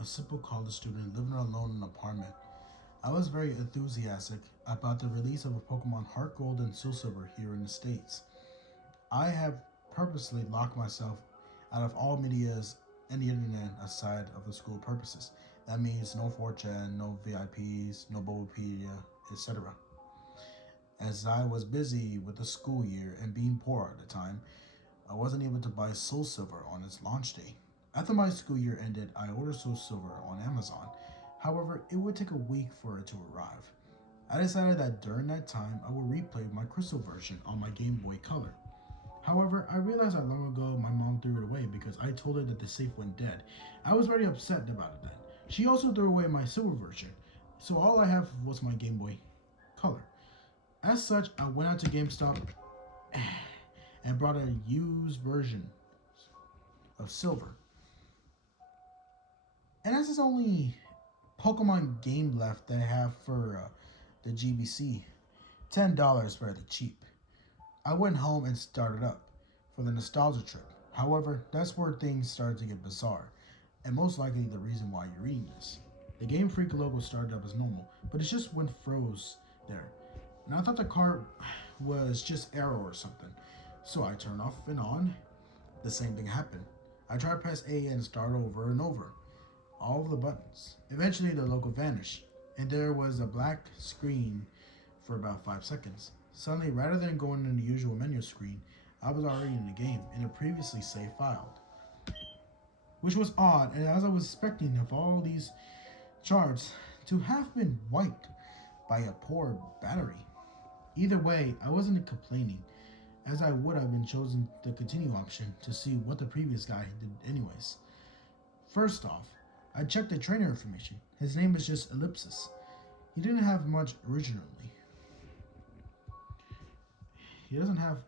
a simple college student living alone in an apartment. I was very enthusiastic about the release of a Pokemon Heart Gold and Soul Silver here in the States. I have purposely locked myself out of all medias and the internet aside of the school purposes. That means no 4chan, no VIPs, no Bulbapedia, etc. As I was busy with the school year and being poor at the time, I wasn't able to buy Soul Silver on its launch day. After my school year ended, I ordered Soul Silver on Amazon. However, it would take a week for it to arrive. I decided that during that time, I would replay my Crystal version on my Game Boy Color. However, I realized that long ago my mom threw it away because I told her that the safe went dead. I was very upset about it then. She also threw away my Silver version, so all I have was my Game Boy Color. As such, I went out to GameStop and brought a used version of Silver. And as there's only Pokemon game left that I have for the GBC, $10 fairly cheap. I went home and started up for the nostalgia trip. However, that's where things started to get bizarre, and most likely the reason why you're reading this. The Game Freak logo started up as normal, but it just went froze there. And I thought the card was just error or something. So I turned off and on. The same thing happened. I tried to press A and start over and over. All of the buttons. Eventually the logo vanished, and there was a black screen for about 5 seconds. Suddenly, rather than going in the usual menu screen, I was already in the game in a previously saved file. Which was odd, and as I was expecting of all these charts to have been wiped by a poor battery. Either way, I wasn't complaining, as I would have been chosen the continue option to see what the previous guy did anyways. First off, I checked the trainer information. His name is just Ellipsis. He didn't have much originally. He doesn't have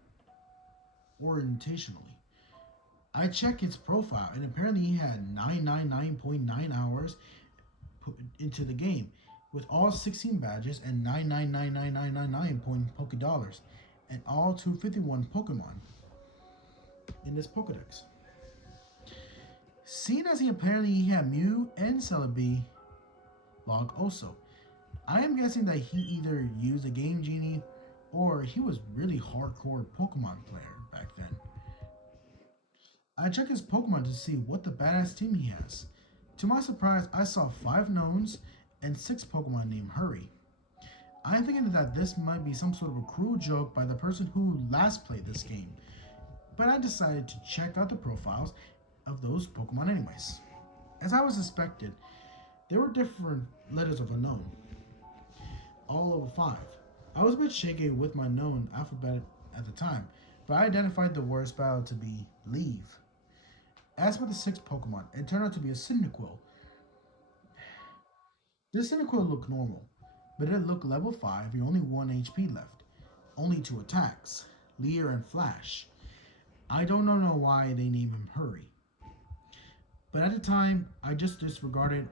orientationally. I checked his profile, and apparently he had 999.9 hours put into the game, with all 16 badges and 9999999 Poké Dollars, and all 251 Pokemon in this Pokedex. Seeing as he had Mew and Celebi log also, I am guessing that he either used a Game Genie or he was really hardcore Pokemon player back then. I checked his Pokemon to see what the badass team he has. To my surprise, I saw 5 knowns and 6 Pokemon named Hurry. I'm thinking that this might be some sort of a cruel joke by the person who last played this game, but I decided to check out the profiles of those Pokemon anyways. As I was expected, there were different letters of unknown, all over 5. I was a bit shaky with my known alphabet at the time, but I identified the word spelled to be leave. As for the 6th Pokemon, it turned out to be a Cyndaquil. This Cyndaquil looked normal, but it looked level 5 and only 1 HP left. Only 2 attacks, Leer and Flash. I don't know why they named him Hurry. But at the time, I just disregarded.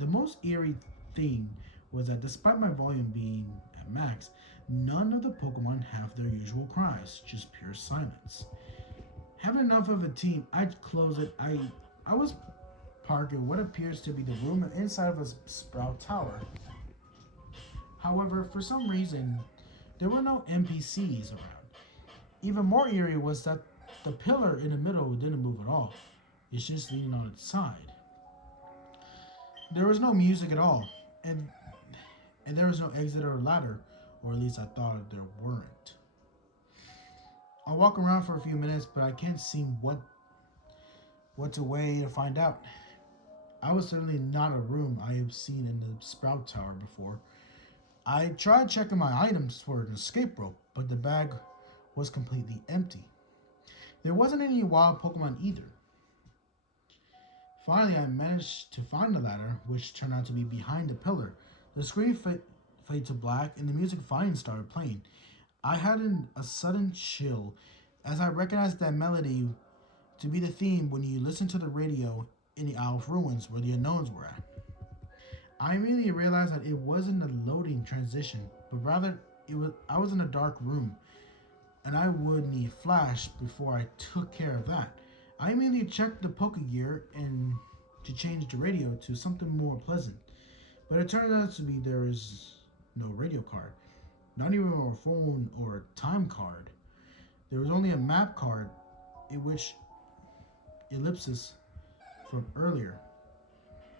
The most eerie thing was that despite my volume being at max, none of the Pokemon have their usual cries, just pure silence. Having enough of a team, I closed it. I was parked in what appears to be the room inside of a Sprout Tower. However, for some reason, there were no NPCs around. Even more eerie was that the pillar in the middle didn't move at all. It's just leaning on its side. There was no music at all, and there was no exit or ladder, or at least I thought there weren't. I walk around for a few minutes, but I can't see what's a way to find out. I was certainly not a room I have seen in the Sprout Tower before. I tried checking my items for an escape rope, but the bag was completely empty. There wasn't any wild Pokemon either. Finally, I managed to find the ladder, which turned out to be behind the pillar. The screen faded to black, and the music finally started playing. I had a sudden chill, as I recognized that melody to be the theme when you listen to the radio in the Isle of Ruins, where the unknowns were at. I immediately realized that it wasn't a loading transition, but rather I was in a dark room, and I would need flash before I took care of that. I immediately checked the Pokegear and to change the radio to something more pleasant. But it turned out to be there is no radio card, not even a phone or a time card. There was only a map card in which ellipsis from earlier,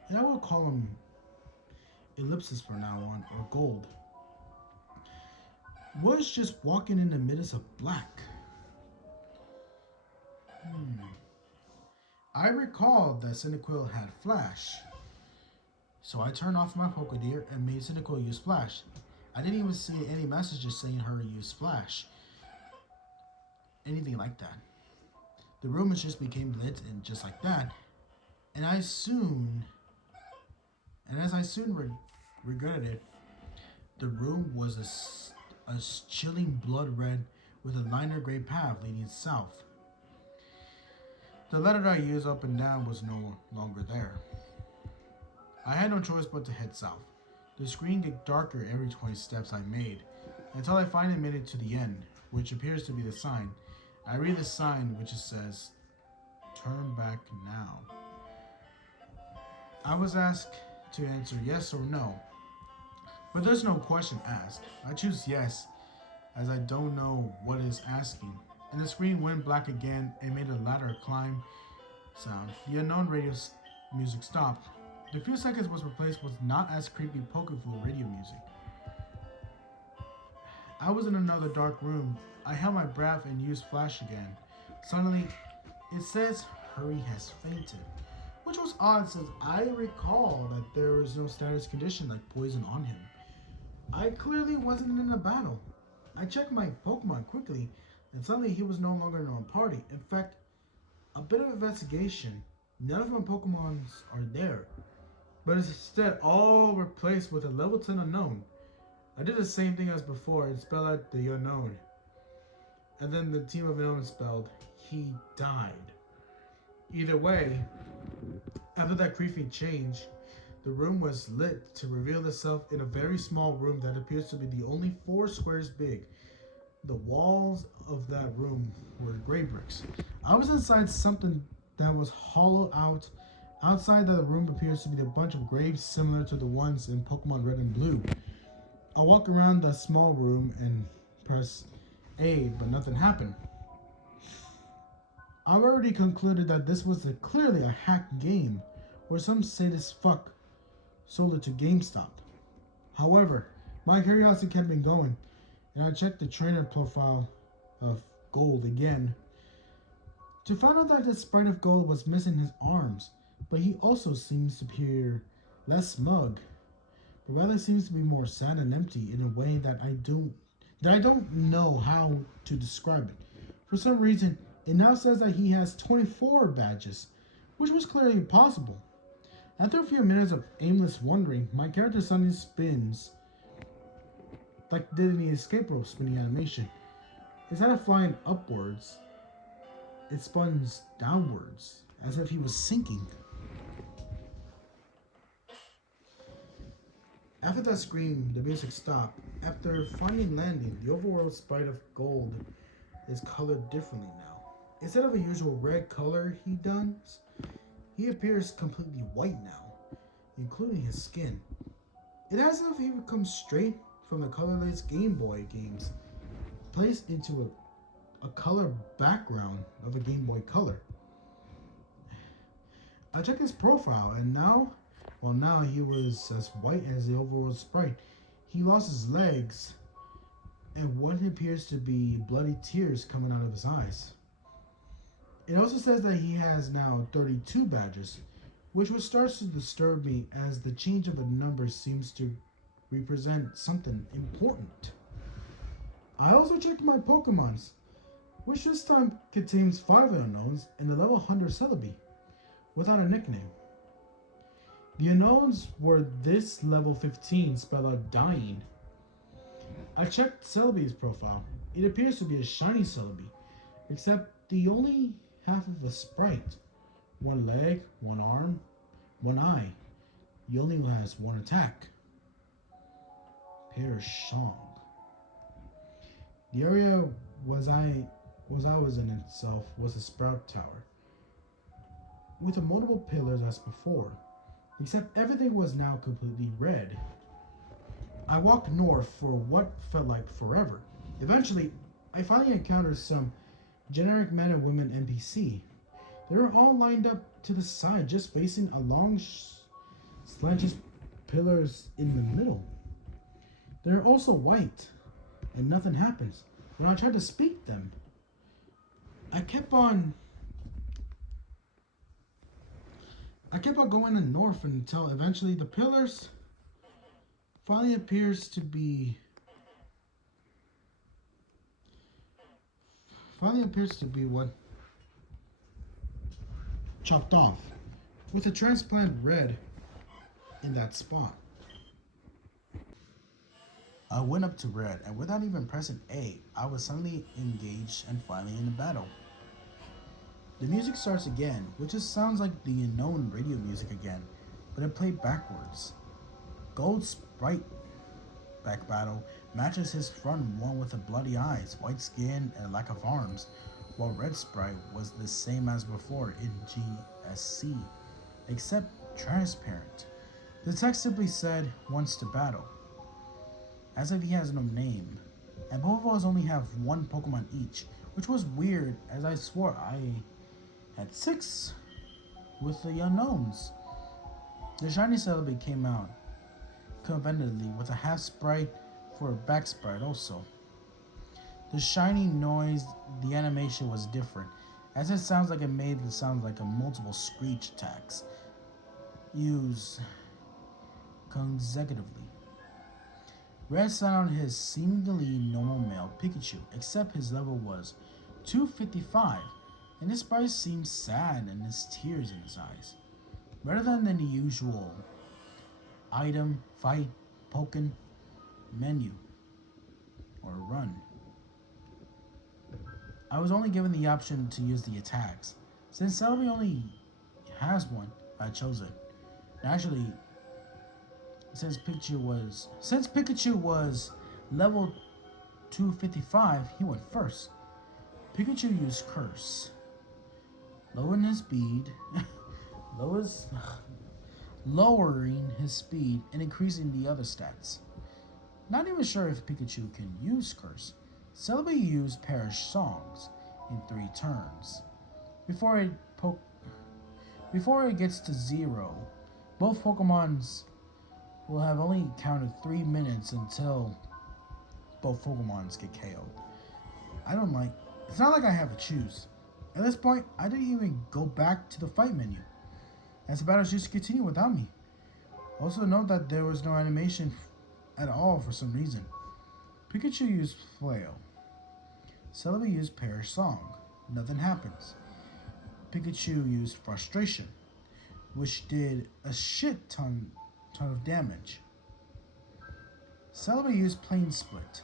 and I will call him ellipsis from now on, or gold, was just walking in the midst of black. I recalled that Cyndaquil had flash, so I turned off my Pokedeer and made Cyndaquil use flash. I didn't even see any messages saying her use flash, anything like that. The room just became lit and just like that, and as I soon regretted it, the room was a chilling blood red with a liner gray path leading south. The letter that I used up and down was no longer there. I had no choice but to head south. The screen get darker every 20 steps I made, until I finally made it to the end, which appears to be the sign. I read the sign which says, "Turn back now." I was asked to answer yes or no, but there's no question asked. I choose yes, as I don't know what is asking, and the screen went black again and made a ladder climb sound. The unknown radio music stopped. The few seconds was replaced with not as creepy Pokeflu radio music. I was in another dark room. I held my breath and used flash again. Suddenly, it says Hurry has fainted, which was odd since I recall that there was no status condition like poison on him. I clearly wasn't in a battle. I checked my Pokemon quickly, and suddenly he was no longer in our party. In fact, a bit of investigation, none of my Pokemon are there, but instead all replaced with a level 10 unknown. I did the same thing as before and spelled out the unknown. And then the team of unknown spelled, he died. Either way, after that creepy change, the room was lit to reveal itself in a very small room that appears to be the only 4 squares big. The walls of that room were gray bricks. I was inside something that was hollowed out. Outside the room appears to be a bunch of graves similar to the ones in Pokemon Red and Blue. I walk around the small room and press A, but nothing happened. I've already concluded that this was clearly a hacked game, or some sadist fuck sold it to GameStop. However, my curiosity kept me going, and I checked the trainer profile of Gold again to find out that the sprite of Gold was missing his arms, but he also seems to appear less smug, but rather seems to be more sad and empty in a way that I don't know how to describe it. For some reason, it now says that he has 24 badges, which was clearly impossible. After a few minutes of aimless wandering, my character suddenly spins, like did in the escape rope spinning animation. Instead of flying upwards, it spun downwards, as if he was sinking. After that scream, the music stopped. After finding landing, the overworld sprite of Gold is colored differently now. Instead of a usual red color he does, he appears completely white now, including his skin. It has as if he would come straight from the colorless Game Boy games, placed into a color background of a Game Boy Color. I checked his profile, and now he was as white as the overworld sprite. He lost his legs, and what appears to be bloody tears coming out of his eyes. It also says that he has now 32 badges, which starts to disturb me as the change of a number seems to represent something important. I also checked my Pokemons, which this time contains 5 unknowns and a level 100 Celebi, without a nickname. The unknowns were this level 15 spelled out dying. I checked Celebi's profile. It appears to be a shiny Celebi, except the only half of a sprite. 1 leg, 1 arm, 1 eye. He only has 1 attack. Perishong. The area I was in itself was a sprout tower. with the multiple pillars as before, except everything was now completely red. I walked north for what felt like forever. Eventually, I finally encountered some generic men and women NPC. They were all lined up to the side, just facing a long, slanted pillars in the middle. They're also white, and nothing happens. When I tried to speak them, I kept on I kept on going to north until eventually the pillars finally appears to be what chopped off with a transplant red in that spot. I went up to red, and without even pressing A, I was suddenly engaged and finally in a battle. The music starts again, which just sounds like the unknown radio music again, but it played backwards. Gold Sprite back battle matches his front one with the bloody eyes, white skin, and lack of arms, while Red Sprite was the same as before in GSC, except transparent. The text simply said, wants to battle, as if he has no name. And both of us only have one Pokemon each, which was weird, as I swore I had 6 with the unknowns. The shiny Celebi came out conveniently with a half sprite for a back sprite also. The shiny noise, the animation was different, as it sounds like it made it sound like a multiple screech attacks used consecutively. Red sat on his seemingly normal male Pikachu, except his level was 255, and his sprite seemed sad and his tears in his eyes. Rather than the usual item, fight, Pokken, menu, or run, I was only given the option to use the attacks. Since Celebi only has one, I chose it. Naturally, since Pikachu was level 255, he went first. Pikachu used Curse, lowering his speed, lowering his speed and increasing the other stats. Not even sure if Pikachu can use Curse. Celebi used Perish Songs in 3 turns. Before it gets to 0, both Pokemons will have only counted 3 minutes until both Pokemons get KO'd. It's not like I have to choose. At this point, I didn't even go back to the fight menu, as the battles just continue without me. Also note that there was no animation at all for some reason. Pikachu used Flail. Celebi used Perish Song. Nothing happens. Pikachu used Frustration, which did a shit ton of damage. Celebi used Plane Split,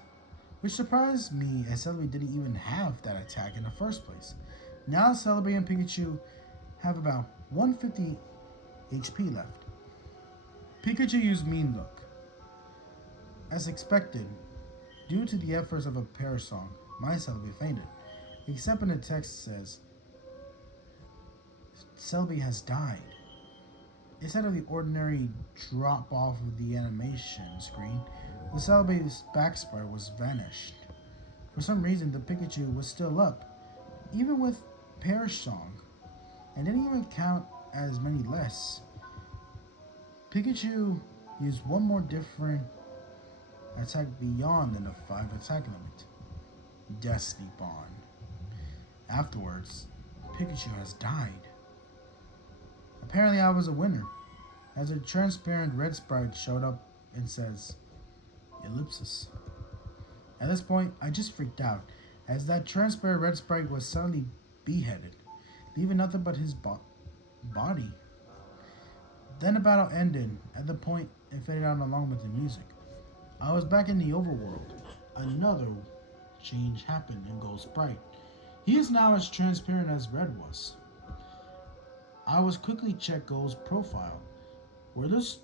which surprised me as Celebi didn't even have that attack in the first place. Now Celebi and Pikachu have about 150 HP left. Pikachu used Mean Look. As expected, due to the efforts of a Perish Song, my Celebi fainted, except when the text says, Celebi has died. Instead of the ordinary drop off of the animation screen, the Celebi's back sprite was vanished. For some reason, the Pikachu was still up, even with Perish Song, and didn't even count as many less. Pikachu used one more different attack beyond than the 5 attack limit. Destiny Bond. Afterwards, Pikachu has died. Apparently I was a winner, as a transparent red sprite showed up and says, Ellipsis. At this point, I just freaked out, as that transparent red sprite was suddenly beheaded, leaving nothing but his body. Then the battle ended, at the point it faded out along with the music. I was back in the overworld. Another change happened in Gold Sprite. He is now as transparent as Red was. I was quickly check Gold's profile, where this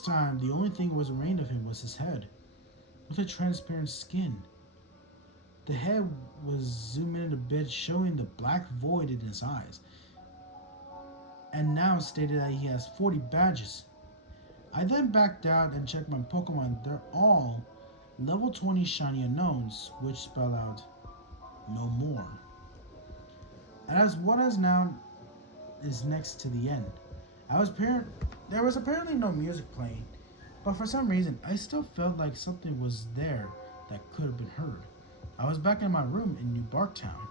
time the only thing was remained of him was his head, with a transparent skin. The head was zoomed in a bit, showing the black void in his eyes. and now stated that he has 40 badges. I then backed out and checked my Pokemon. They're all level 20 shiny unknowns, which spell out no more. As what is now is next to the end. There was apparently no music playing, but for some reason I still felt like something was there that could have been heard. I was back in my room in New Barktown.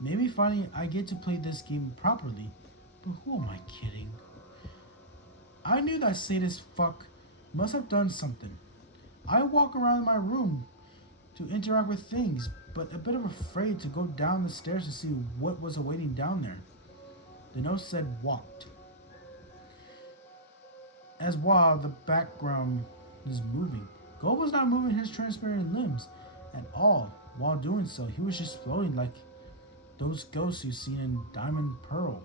Maybe finally I get to play this game properly, but who am I kidding? I knew that sadist fuck must have done something. I walk around my room to interact with things, but a bit of afraid to go down the stairs to see what was awaiting down there. The note said walked. As while the background is moving, Gold was not moving his transparent limbs at all. While doing so, he was just floating like those ghosts you've seen in Diamond Pearl.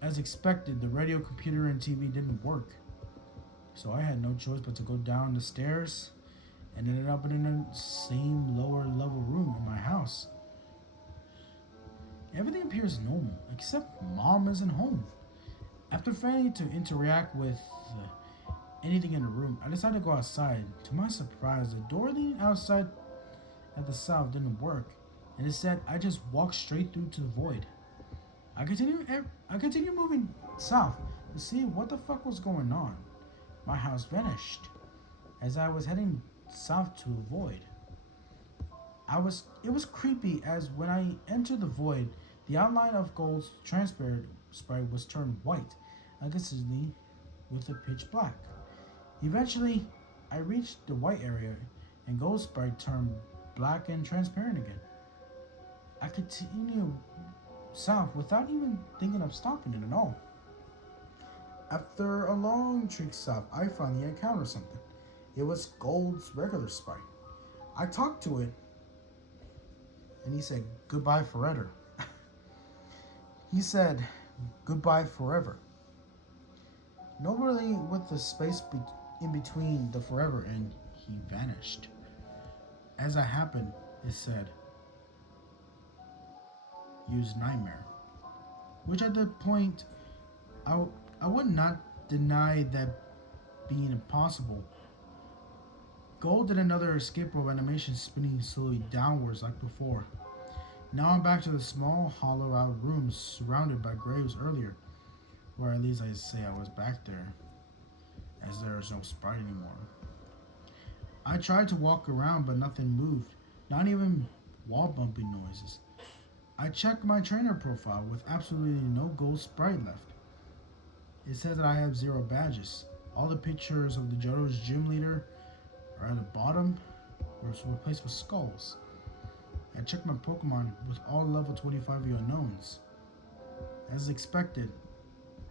As expected, the radio, computer, and TV didn't work, so I had no choice but to go down the stairs and ended up in the same lower level room in my house. Everything appears normal, except Mom isn't home. After failing to interact with anything in the room, I decided to go outside. To my surprise, the door leading outside at the south didn't work, and instead I just walked straight through to the void. I continued moving south to see what the fuck was going on. My house vanished. As I was heading south to the void, it was creepy as when I entered the void, the outline of Gold's transparent sprite was turned white, unconstantly with a pitch black. Eventually, I reached the white area, and Gold's sprite turned black and transparent again. I continued south without even thinking of stopping it at all. After a long trek south, I finally encountered something. It was Gold's regular sprite. I talked to it, and he said, "Goodbye forever." He said, "Goodbye forever." Nobody with the space in between the forever and he vanished. As I happened, it said, "Use nightmare," which at the point, I would not deny that being impossible. Gold did another escape rope animation, spinning slowly downwards like before. Now I'm back to the small, hollow out room surrounded by graves earlier, or at least I say I was back there, as there is no sprite anymore. I tried to walk around, but nothing moved, not even wall bumping noises. I checked my trainer profile with absolutely no gold sprite left. It says that I have 0 badges. All the pictures of the Johto's gym leader are at the bottom, were replaced with skulls. I checked my Pokemon with all level 25 unknowns. As expected,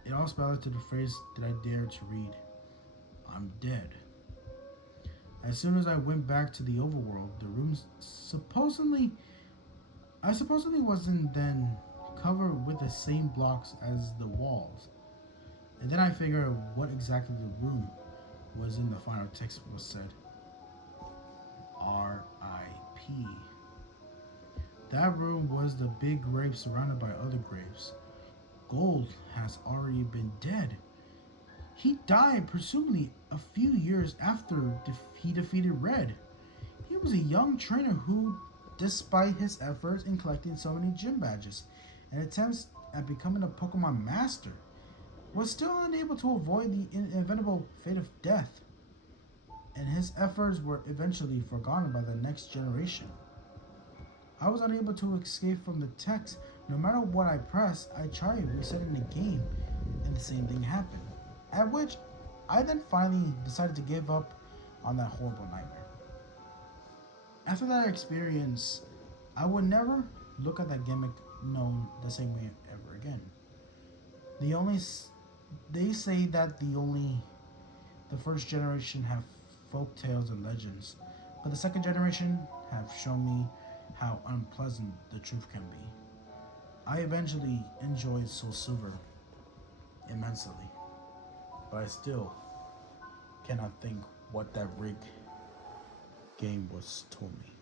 it all spelled out to the phrase that I dared to read. I'm dead. As soon as I went back to the overworld, the room supposedly wasn't then covered with the same blocks as the walls. And then I figured what exactly the room was in the final text was said. R.I.P. That room was the big grave surrounded by other graves. Gold has already been dead. He died presumably a few years after he defeated Red. He was a young trainer who, despite his efforts in collecting so many gym badges and attempts at becoming a Pokemon master, was still unable to avoid the inevitable fate of death, and his efforts were eventually forgotten by the next generation. I was unable to escape from the text. No matter what I pressed, I tried resetting the game, and the same thing happened. At which, I then finally decided to give up on that horrible nightmare. After that experience, I would never look at that gimmick known the same way ever again. They say that the first generation have folk tales and legends, but the second generation have shown me how unpleasant the truth can be. I eventually enjoyed Soul Silver immensely, but I still cannot think what that rig game was told me.